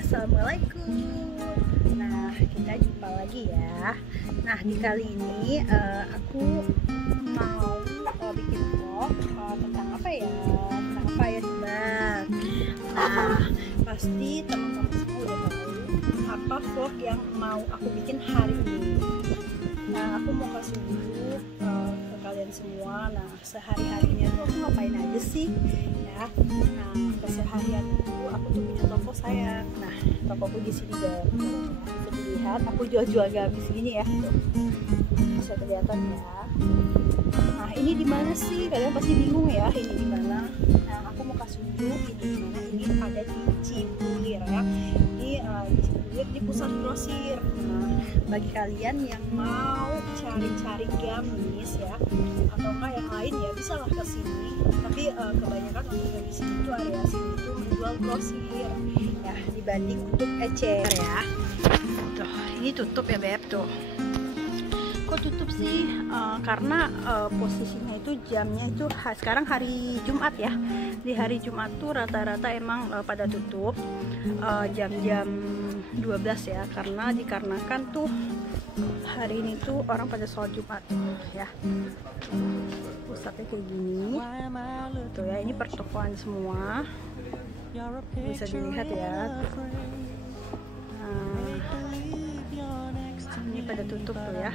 Assalamualaikum. Nah, kita jumpa lagi ya. Nah, di kali ini aku mau bikin vlog tentang apa ya? Tentang apa ya, Mbak? Nah, pasti teman-teman semua udah tahu apa vlog yang mau aku bikin hari ini. Nah, aku mau kasih dulu ke kalian semua. Nah, sehari-harinya tuh aku ngapain aja sih ya? Nah, keseharian itu aku tuh punya toko saya. Nah, tokoku di sini udah bisa dilihat. Aku jual-jual gamis gini ya. Tuh. Bisa kelihatan ya. Nah, ini di mana sih? Kalian pasti bingung ya. Ini di mana? Nah, aku mau kasih dulu ini di mana. Ini ada di Cipulir ya. Ini di Cipulir di pusat grosir. Nah, bagi kalian yang mau cari-cari gamis ya, ataukah yang lain ya, bisa lah ke sini. Tapi kebanyakan untuk di sini tuh area sini tuh menjual grosir ya dibanding untuk ecer ya. Tuh, ini tutup ya Beb tuh. Kok tutup sih? Karena posisinya itu jamnya itu sekarang hari Jumat ya. Di hari Jumat tuh rata-rata emang pada tutup jam-jam 12 ya, karena dikarenakan tuh hari ini tuh orang pada sholat Jumat ya. Pusatnya kayak gini tuh ya, ini pertokoan semua bisa dilihat ya. Ini pada tutup tuh ya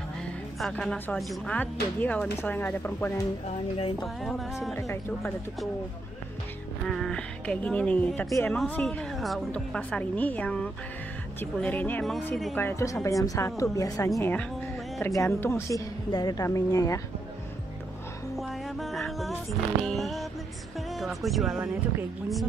karena sholat Jumat. Jadi kalau misalnya nggak ada perempuan yang ninggalin toko, pasti mereka itu pada tutup. Nah, kayak gini nih. Tapi emang sih untuk pasar ini yang Cipulir ini emang sih bukanya itu sampai jam 1 biasanya ya. Tergantung sih dari ramenya ya. Nah, aku di sini nih. Tuh aku jualannya tuh kayak gini.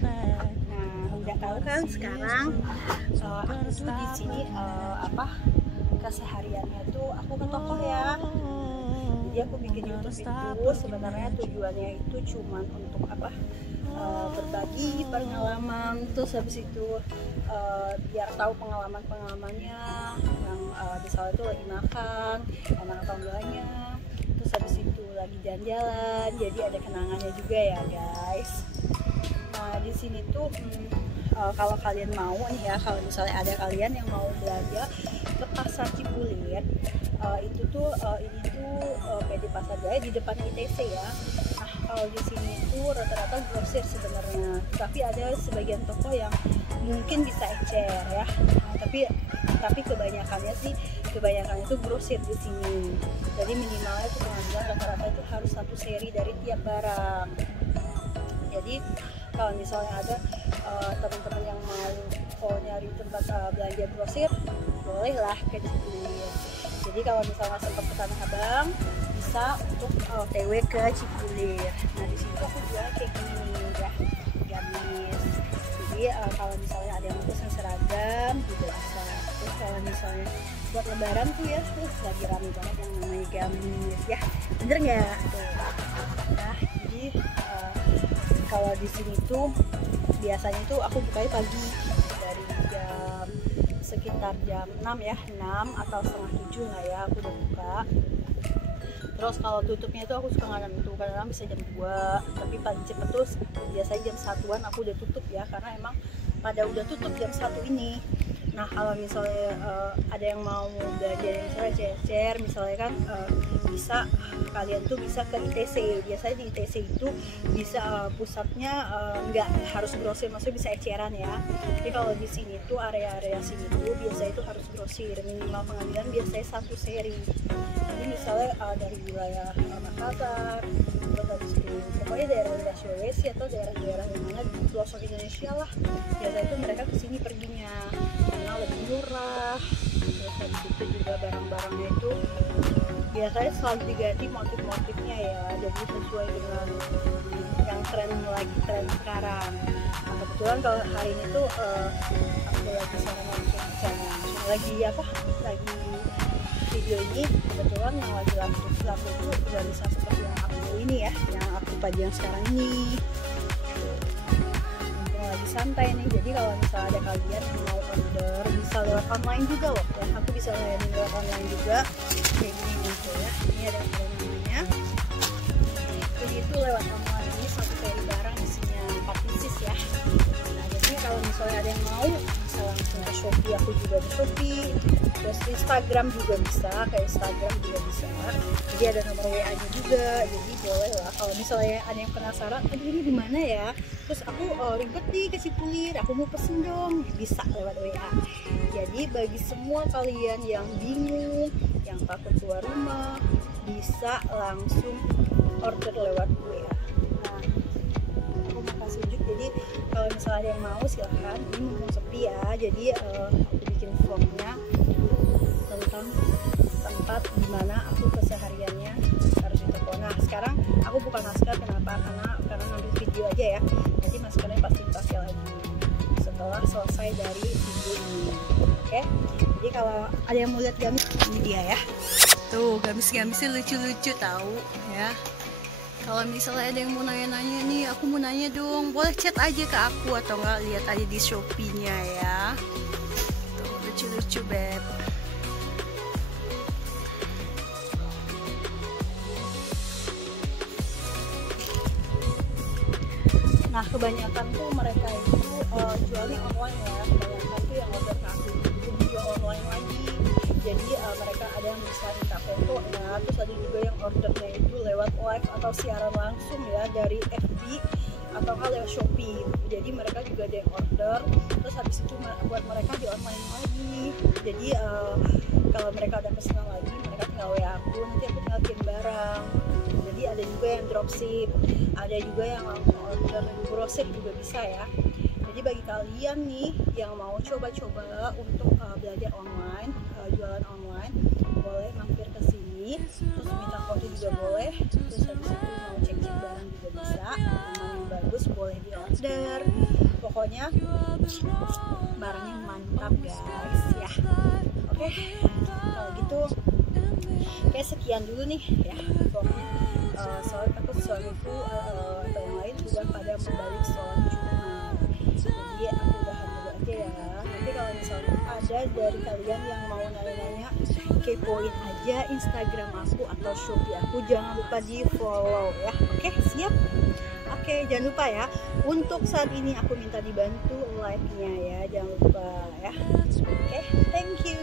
Nah, udah tahu kan sekarang aku tuh di sini apa kesehariannya tuh aku ke toko ya. Jadi aku bikin YouTube itu sebenarnya tujuannya itu cuman untuk apa? Berbagi pengalaman, terus habis itu biar tahu pengalamannya yang misalnya itu lagi makan, enak atau enggaknya, terus habis itu lagi jalan-jalan, jadi ada kenangannya juga ya guys. Nah, di sini tuh kalau kalian mau nih ya, kalau misalnya ada kalian yang mau belanja ke pasar Cipulir, itu tuh ini tuh PD Pasar Jaya di depan ITC ya. Nah, kalau di sini tuh rata-rata grosir sebenarnya, tapi ada sebagian toko yang mungkin bisa ecer ya. Nah, tapi kebanyakannya itu grosir di sini. Jadi minimalnya itu pengambilan rata-rata itu harus satu seri dari tiap barang. Jadi kalau misalnya ada teman-teman yang mau nyari tempat belanja grosir, bolehlah ke Cipulir. Jadi kalau misalnya sempat ke Tanah Abang, bisa untuk TW ke Cipulir. Nah, di situ aku jual kayak gini ya, gamis. Jadi kalau misalnya ada yang pesan seragam juga bisa. Terus kalau misalnya buat lebaran tuh ya, lagi rame banget yang namanya gamis ya, bener nggak? Nah, jadi kalau di sini tuh biasanya tuh aku bukanya pagi dari sekitar jam 6 ya, 6 atau setengah 7 lah ya aku udah buka. Terus kalau tutupnya itu aku suka nggak nentu, kadang bisa jam 2, tapi paling cepet tuh biasanya jam 1-an aku udah tutup ya, karena emang pada udah tutup jam 1 ini. Nah, kalau misalnya ada yang mau belajar misalnya cecer misalnya kan, bisa kalian tuh bisa ke ITC. Biasanya di ITC itu bisa pusatnya nggak harus grosir, maksudnya bisa eceran ya. Tapi kalau di sini tuh area-area sini tuh biasanya itu harus grosir, minimal pengambilan biasanya satu seri. Jadi misalnya dari wilayah Makassar, terus habis itu pokoknya daerah-daerah Sulawesi atau daerah-daerah yang mana di pelosok Indonesia lah, biasanya itu mereka kesini perginya karena lebih murah. Terus habis itu juga barang-barangnya itu biasanya selalu diganti motif-motifnya ya, jadi sesuai dengan yang tren sekarang. Nah, kebetulan kalau hari ini tuh aku lagi lagi video ini, kebetulan yang lagi laku tuh udah bisa seperti yang aku ini ya, yang aku pajang sekarang ini. lagi santai nih. Jadi kalau misalnya ada kalian yang mau order bisa lewat online juga loh ya. Aku bisa layanin lewat online juga kayak gini gitu ya. Ini ada namanya. Jadi itu lewat online ini satu seri barang isinya 4 pieces ya. Nah jadi kalau misalnya ada yang mau bisa langsung ke Shopee, aku juga di Shopee. Terus Instagram juga bisa, kayak Instagram juga bisa. Jadi ada nomor WA nya juga, jadi boleh lah. Kalau misalnya ada yang penasaran, aduh ini di mana ya? Terus aku ribet nih ke Cipulir, aku mau pesen dong, bisa lewat WA. Jadi bagi semua kalian yang bingung, yang takut keluar rumah, bisa langsung order lewat WA. Nah, aku mau kasih unjuk. Jadi kalau misalnya ada yang mau silahkan. Ini mumpung sepi ya, jadi aku bikin vlognya tentang tempat dimana aku kesehariannya harus di toko. Nah sekarang aku buka masker, kenapa? Karena ngambil video aja ya. Nanti maskernya pasti dipakai lagi setelah selesai dari video ini. Oke, jadi kalau ada yang mau lihat gamis, ini dia ya. Tuh gamis-gamisnya lucu-lucu tahu ya. Kalau misalnya ada yang mau nanya-nanya nih, aku mau nanya dong, boleh chat aja ke aku atau enggak lihat aja di Shopee-nya ya. Tuh lucu-lucu beb. Nah kebanyakan tuh mereka itu jualnya online ya. Kebanyakan tuh yang order ke aku itu jual online lagi. Jadi mereka ada yang bisa minta foto ya. Terus ada juga yang ordernya itu lewat live atau siaran langsung ya dari FB atau lewat Shopee. Jadi mereka juga ada yang order. Terus habis itu buat mereka di online lagi. Jadi kalau mereka ada pesanan lagi, mereka tinggal WA aku, nanti aku tinggal kirim barang. Jadi ada juga yang dropship, ada juga yang langsung order grosir juga bisa ya. Jadi bagi kalian nih yang mau coba-coba untuk belajar online, jualan online, boleh mampir ke sini, terus minta foto juga boleh, terus habis itu mau cek-cek barang juga bisa, barang yang bagus boleh di order. Pokoknya barangnya mantap guys ya. Oke, kalau gitu kayak sekian dulu nih ya vlognya. Soalnya takut suamiku atau yang lain juga pada membalik sholat Jumat. Jadi aku udahan dulu aja ya. Nanti kalau misalnya ada dari kalian yang mau nanya-nanya, kepoin aja Instagram aku atau Shopee aku, jangan lupa di follow ya. Oke, siap? Oke, jangan lupa ya. Untuk saat ini aku minta dibantu like-nya ya, jangan lupa ya. Oke, thank you.